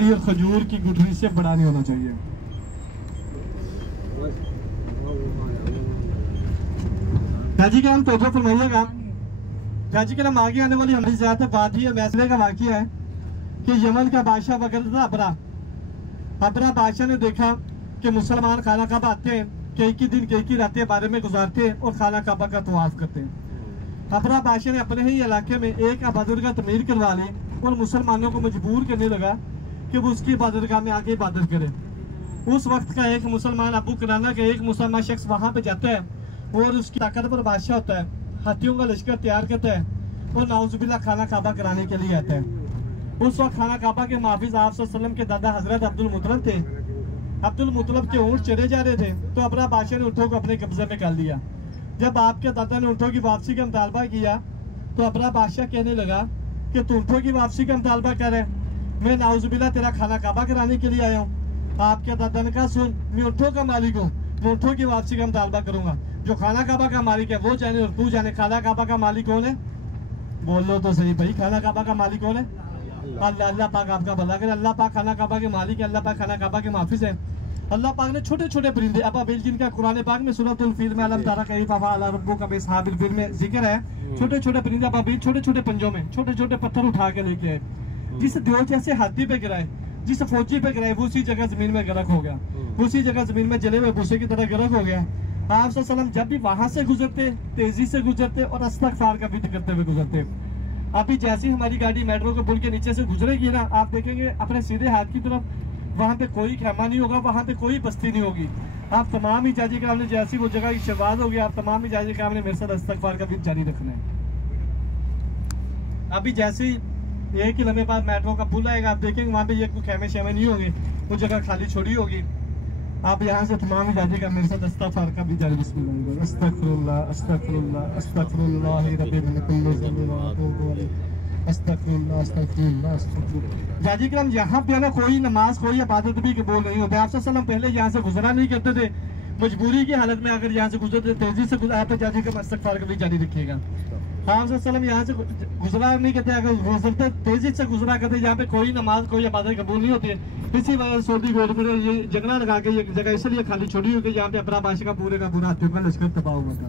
ये खजूर की गुठली से बड़ा नहीं होना चाहिए। हाजी के हम तोजो फरमाइएगा। हाजी के हम आगे आने वाली हमारी ज्यादा बात ही मैसले का वाकया है कि यमन का बादशाह वगैरह था अबरा बादशाह ने देखा कि मुसलमान खाना काबा आते हैं, कई दिन कई रातें बारे में गुजारते हैं और खाना काबा का तवाफ करते हैं। अबरा बादशाह ने अपने ही इलाके में एक इबादत का तमीर करवा ली और मुसलमानों को मजबूर करने लगा कि वो उसकी इबादतगाह में आके इबादत करे। उस वक्त का एक मुसलमान अबू कराना का एक मुसलमान शख्स वहां पे जाता है और उसकी ताकतवर बादशाह होता है, हाथियों का लश्कर तैयार करता है और नाउजुबिल्लाह खाना काबा कराने के लिए आता है। उस वक्त खाना काबा के मुहाफिज आप सल्लल्लाहु अलैहि वसल्लम के दादा हजरत अब्दुल मुतलब थे। अब्दुल मुतलब के ऊँट चढ़े जा रहे थे तो अबरा बादशाह ने ऊँटों को अपने कब्जे में कर लिया। जब आपके दादा ने ऊँटों की वापसी का मुतालबा किया तो अबरा बादशाह कहने लगा कि तू ऊँटों की वापसी का मुतालबा करे, मैं नाउजुबिल्लाह तेरा खाना काबा कराने के लिए आया हूँ। आपके दादा ने कहा सुन, मैं ऊँटों का मालिक हूँ, मैं ऊँटों की वापसी का मुतालबा करूंगा। जो खाना काबा का मालिक है वो जाने और तू जाने। खाना काबा का मालिक कौन है? बोलो तो सही भाई, खाना काबा का मालिक कौन है? अल्लाह। अल्लाह पाक आपका भला करे। अल्लाह पाक खाना काबा के मालिक है, अल्लाह पाक खाना काबा के मुहाफिज है। अल्लाह पाक ने छोटे छोटे परिंदे अबाबिल जिनका कुरान पाक में सूरतुल फील में अलम तारा कैफ फअल रब्बुका बिअस्हाबिल फील में जिक्र है। छोटे छोटे परिंदे अबाबिल छोटे छोटे पंजों में छोटे छोटे पत्थर उठा के लेके आए। जिस देव जैसे हाथी पे गिराए, जिस फौजी पे गिराए, वो उसी जगह जमीन में गर्क हो गया, उसी जगह जमीन में जले हुए भूसे की तरह गर्क हो गया। आप सल्लम जब भी वहां से गुजरते तेजी से गुजरते और इस्तग़फ़ार का विद करते हुए गुजरते। अभी जैसी हमारी गाड़ी मेट्रो के पुल के नीचे से गुजरेगी ना, आप देखेंगे अपने सीधे हाथ की तरफ वहां पे कोई खेमा नहीं होगा, वहां पे कोई बस्ती नहीं होगी। आप तमाम ही जाजी काम ने जैसी वो जगह की शुरुआत होगी, आप तमाम ही जाजी काम ने मेरे साथ इस्तग़फ़ार का विद जारी रखना है। अभी जैसे ही 1 ही लम्हे बाद मेट्रो का पुल आएगा, आप देखेंगे वहां पे ये कोई खेमे शेमे नहीं होंगे, वो जगह खाली छोड़ी होगी। आप यहाँ से तमाम जाने का मेरे साथ इस्तग़फ़ार का भी जारी बिस्मिल्लाह अस्तग़फ़िरुल्लाह अस्तग़फ़िरुल्लाह अस्तग़फ़िरुल्लाह रब्बिल कुल्लि ज़म्बिन व अतूबु इलैह अस्तग़फ़िरुल्लाह अस्तग़फ़िरुल्लाह अस्तग़फ़िरुल्लाह। जाजी करम यहाँ पे ना कोई नमाज कोई इबादत भी कबूल नहीं होती। आप सल्लम पहले यहाँ से गुजरा नहीं करते थे, मजबूरी की हालत में अगर यहाँ से गुजरते तेजी से आप जाजी का इस्तग़फ़ार का भी जारी रखिएगा। हाँ सल्लम यहाँ से गुजरा नहीं करते, अगर गुजरते तेजी से गुजरा करते, यहाँ पे कोई नमाज कोई इबादत कबूल नहीं होती है। इसी वजह सऊदी गवर्नमेंट ने ये जगह लगा के ये जगह इसलिए खाली छोड़ी हुई कि यहाँ पे अपना बादशाह का पूरे का पूरा हाथियों का लश्कर तबाह हुआ था।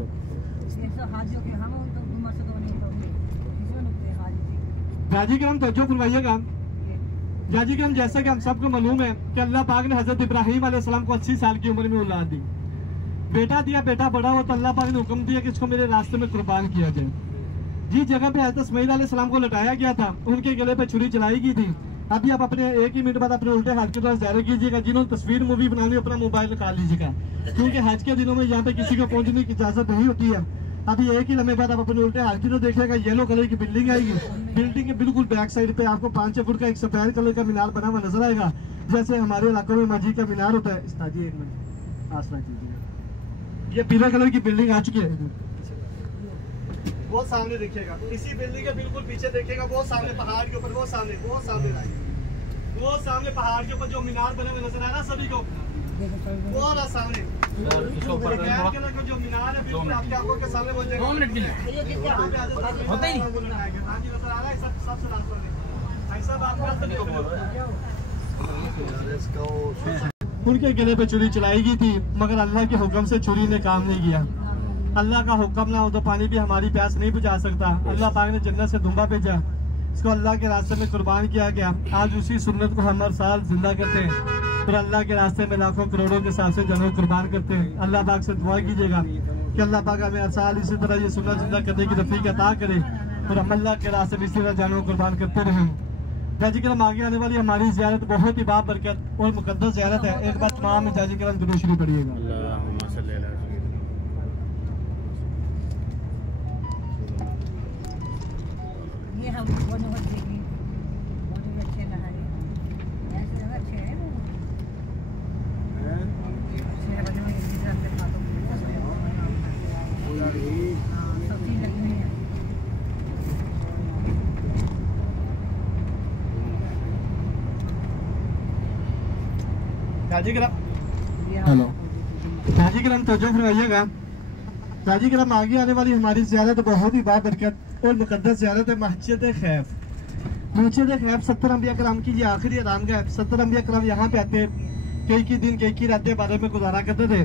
गाजी के हम तवज्जो फरमाइएगा। गाजी के हम जैसा कि हम सबको मालूम है कि अल्लाह पाक ने हजरत इब्राहीम अलैहिस्सलाम को 80 साल की उम्र में औलाद दी, बेटा दिया, बेटा बड़ा हुआ तो अल्लाह पाक ने हुक्म दिया कि इसको मेरे रास्ते में कुर्बान किया जाए। जिस जगह पे हजरत इस्माइल अलैहिस्सलाम को लटाया गया था उनके गले पे छुरी चलाई गई थी। अभी आप अपने 1 ही मिनट बाद अपने उल्टे हाथ की तरफ जारी कीजिएगा। जिन्होंने तस्वीर मूवी बनानी अपना मोबाइल निकाल लीजिएगा, क्योंकि हज के दिनों में यहाँ पे किसी को पहुंचने की इजाजत नहीं होती है। अभी 1 ही लम्हे बाद आप अपने उल्टे हाथ की तरफ देखिएगा, येलो कलर की बिल्डिंग आएगी। बिल्डिंग के बिल्कुल बैक साइड पे आपको 5 फुट का एक सफेद कलर का मीनार बना हुआ नजर आएगा, जैसे हमारे इलाकों में मस्जिद का मीनार होता है। इस्ताजी 1 मिनट आसरा कीजिएगा। ये पीला कलर की बिल्डिंग आ चुकी है, वो सामने देखिएगा। इसी बिल्डिंग के बिल्कुल पीछे देखिएगा, वो सामने पहाड़ के ऊपर, वो सामने पहाड़ के ऊपर जो मीनार बने हुए नजर आ रहा सभी को, वो रहा सामने जो मीनार है बिल्कुल आपकी आंखों के सामने। वो 2 मिनट के लिए होता ही नजर आ रहा है। सबसे लास्ट में ऐसा बात उनके गले पे छुरी चलाई गई थी, मगर अल्लाह के हुक्म से छुरी ने काम नहीं किया। अल्लाह का हुक्म ना हो तो पानी भी हमारी प्यास नहीं बुझा सकता। अल्लाह पाक ने जन्नत से दुम्बा भेजा, इसको अल्लाह के रास्ते में कुर्बान किया गया। आज उसी सुन्नत को हम हर साल जिंदा करते हैं और अल्लाह के रास्ते में लाखों करोड़ों के हिसाब से जानवर कुर्बान करते हैं। अल्लाह पाक से दुआ कीजिएगा कि अल्लाह पाक हमें हर साल इसी तरह ये सुन्नत जिंदा करने की तौफीक अता करे और हम अल्लाह के रास्ते में इसी तरह जानवर कुर्बान करते रहें। जाजी करम आगे आने वाली हमारी ज़ियारत बहुत ही बाबरकत और मुकद्दस ज़ियारत है। एक बार तमाम जाजी करम दुरूद शरीफ पढ़िएगा। हेलो गाजी करम तवज्जो फरमाइएगा। गाजी करम आगे आने वाली हमारी ज़ियारत बहुत ही बाबरकत और मुकद्दस ज़ियारत है मस्जिद खैफ। मस्जिद खैफ 70 अंबिया कराम की ये आखिरी आरामगाह है। 70 अंबिया कराम यहाँ पे आते, कई की दिन कई की रातें बारे में गुजारा करते थे,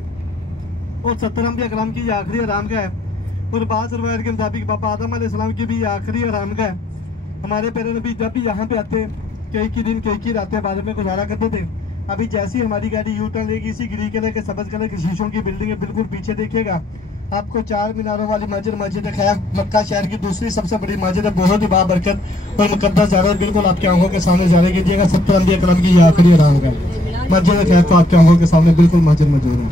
और 70 अंबिया कराम की ये आखिरी आरामगाह है। और बाज़ रवायत के मुताबिक बाबा आदम अलैहिस्सलाम की भी ये आखिरी आरामगाह है। हमारे प्यारे नबी जब भी यहाँ पे आते, कई की दिन कई की रातें बारे में गुजारा करते थे। अभी जैसी हमारी गाड़ी यू टर्न लेगी, इसी ग्रीन कलर के सब्ज कलर की शीशों की बिल्डिंग है, बिल्कुल पीछे देखिएगा आपको 4 मीनारों वाली मस्जिद, मस्जिद खैफ, मक्का शहर की दूसरी सबसे बड़ी मस्जिद है। बहुत ही बाबरकत और मुकद्दस जा रहा है, बिल्कुल आपकी आंखों के सामने जा रही कीजिएगा। 70 अंबिया करम की ये आखिरी आरामगाह मस्जिद खैफ तो आपकी आंखों के सामने बिल्कुल मस्जिद मौजूद है।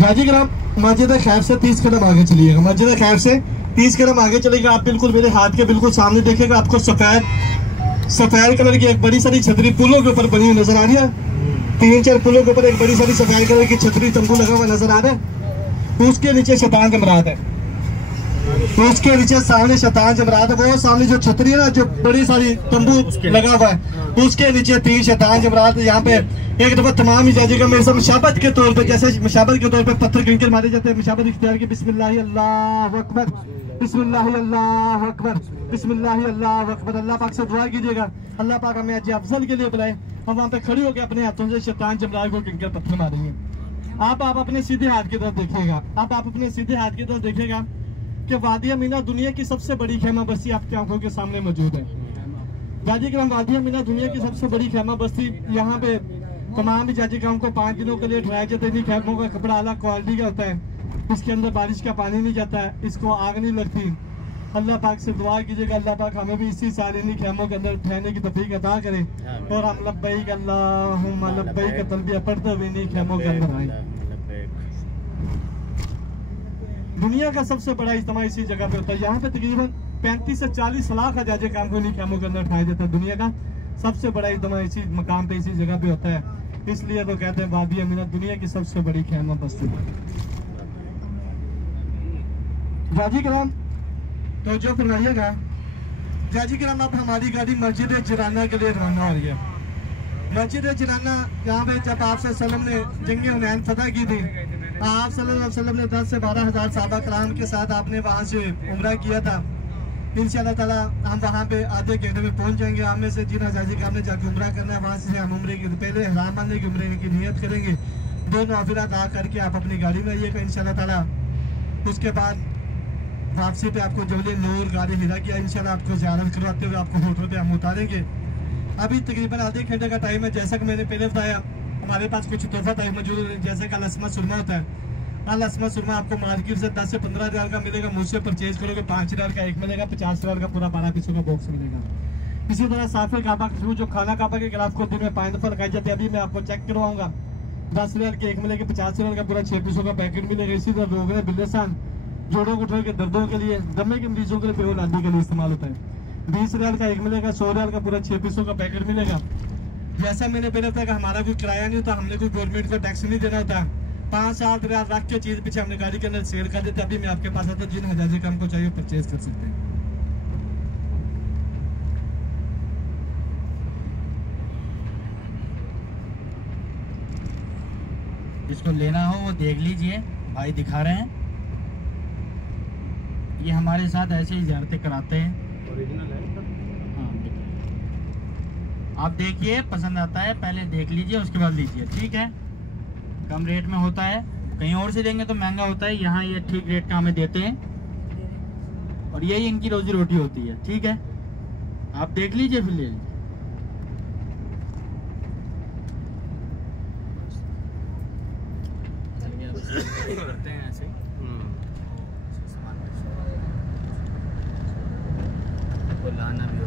हाजी ग्राम मस्जिद खैफ से 30 कदम आगे चलिएगा। मस्जिद खैफ से 30 कदम आगे चलेगा, आप बिल्कुल मेरे हाथ के बिल्कुल सामने देखेगा, आपको सफेद कलर की एक बड़ी सारी छतरी पुलों के ऊपर बनी हुई नजर आ रही है। 3-4 पुलों के ऊपर एक बड़ी सारी सफेद कलर की छतरी तंबू लगा हुआ नजर आ रहा है। उसके नीचे शैतान जमरात है, उसके नीचे सामने शैतान जमरात है। वो सामने जो छतरी है ना, जो बड़ी सारी तंबू लगा हुआ है, उसके नीचे 3 शैतान जमरात। यहाँ पे एक दफा तमाम इजाजी का मेरे साथ मुशाबत के तौर पे, जैसे मुशाबत के तौर पे पत्थर गिनकर मारे जाते हैं, मुशाबत इख्तियार की बिस्मिल्लाह अल्लाहु अकबर, बिस्मिल्लाह अल्लाहु अकबर, बिस्मिल्लाह अल्लाहु अकबर। अल्लाह पाक से दुआ कीजिएगा, अल्लाह पाक हमें आज अफजल के लिए बुलाए। हम वहाँ पे खड़ी होकर अपने हाथों से शैतान जमरात को गिनकर पत्थर मारेंगे। आप अपने सीधे हाथ की तरफ देखिएगा, आप अपने सीधे हाथ की तरफ देखिएगा कि वादी मीना दुनिया की सबसे बड़ी खेमा बस्ती आपकी आंखों के सामने मौजूद है। जाजी कराम वादी मीना दुनिया की सबसे बड़ी खेमा बस्ती। यहाँ पे तमाम जाजी कराम को 5 दिनों के लिए ठहराया जाता है। खेमों का कपड़ा अलग क्वालिटी का होता है, इसके अंदर बारिश का पानी नहीं जाता है, इसको आग नहीं लगती। अल्लाह पाक से दुआ कीजिएगा, अल्लाह पाक हमें भी इसी साल इन्हीं खेमों के अंदर ठहरने की तौफीक अता करे, और हम लब्बैक अल्लाहुम्मा लब्बैक तलबिया पढ़ते हुए इन्हीं खेमों के अंदर आए। दुनिया का सबसे बड़ा इज्तिमा इसी जगह पे होता है। यहाँ पे तकरीबन 35 से 40 लाख हजाजे काम को इन्हीं खेमों के अंदर उठाया जाता है। दुनिया का सबसे बड़ा इज्तिमा इसी मकाम पे, इसी जगह पे होता है। इसलिए तो कहते हैं वादी मीना दुनिया की सबसे बड़ी खेमा बस्ती। जाजी कराम तो जो फरमाइएगा, जाजी कराम अब हमारी गाड़ी मस्जिद जिराना के लिए रवाना हो रही है। मस्जिद जिराना यहाँ पे जब आप सल्लल्लाहु अलैहि वसल्लम ने जंग हुनैन फतह की थी, आप सल्लल्लाहु अलैहि वसल्लम ने 10 से 12 हजार सहाबा कराम के साथ आपने वहाँ से उम्रा किया था। इंशाअल्लाह ताला हम वहाँ पे आधे घंटे में पहुँच जाएंगे। हम में से जिन हजाजी का हमने जाके उम्रा करना है, वहाँ से हम उम्रे के पहले हराम मानने की उम्रे की नियत करेंगे। 2 नवाफिल अदा करके आप अपनी गाड़ी में आइएगा इंशाअल्लाह ताला। उसके बाद वापसी पे आपको जबल नूर गाड़ी हिरा किया इंशाल्लाह आपको ज़ियारत करवाते हुए आपको होटल पे हम उतारेंगे। अभी तकरीबन आधे घंटे का टाइम है। जैसा कि मैंने पहले बताया, हमारे पास कुछ तोहफा टाइम मौजूद है। जैसे कल असमा सुरमा होता है, कल असमा सुरमा आपको मार्केट से 10 से 15 हज़ार का मिलेगा। मुझसे परचेज करोगे 5 हज़ार का एक मिलेगा, 50 हज़ार का पूरा 12 पीसों का बॉक्स मिलेगा। इसी तरह साफे काबा के थ्रू जो खाना काबा के खिलाफ को दिन में 5 दफा लगाई जाती है, अभी मैं आपको चेक करवाऊंगा। 10 हज़ार के एक मिलेगा, 50 हज़ार का पूरा 6 पीसों का पैकेट मिलेगा। इसी तरह रोगने बिल्लेसान जोड़ों गुठों के दर्दों के लिए, दमे के मरीजों के लिए, बेहोल आदमी के लिए इस्तेमाल होता है। 20 हज़ार का एक मिलेगा, 100 हज़ार का पूरा 6 पीसों का पैकेट मिलेगा। जैसा मैंने पहले बताया कि हमारा कोई किराया नहीं होता, हमने कोई गवर्नमेंट को टैक्स नहीं देना होता। 5-7 हज़ार रख के चीज़ पीछे हमने गाड़ी के अंदर सेल कर देते। अभी मैं आपके पास आता, जिन हजाजी का हमको चाहिए परचेज कर सकते हैं। जिसको लेना हो वो देख लीजिए, भाई दिखा रहे हैं। ये हमारे साथ ऐसे ही ज़ियारतें कराते हैं। ओरिजिनल है। हाँ, आप देखिए, पसंद आता है पहले देख लीजिए, उसके बाद लीजिए, ठीक है। कम रेट में होता है, कहीं और से देंगे तो महंगा होता है, यहाँ ये ठीक रेट का हमें देते हैं और यही इनकी रोजी रोटी होती है, ठीक है। आप देख लीजिए फिर ले लीजिए। करते हैं ऐसे सामान लाना भी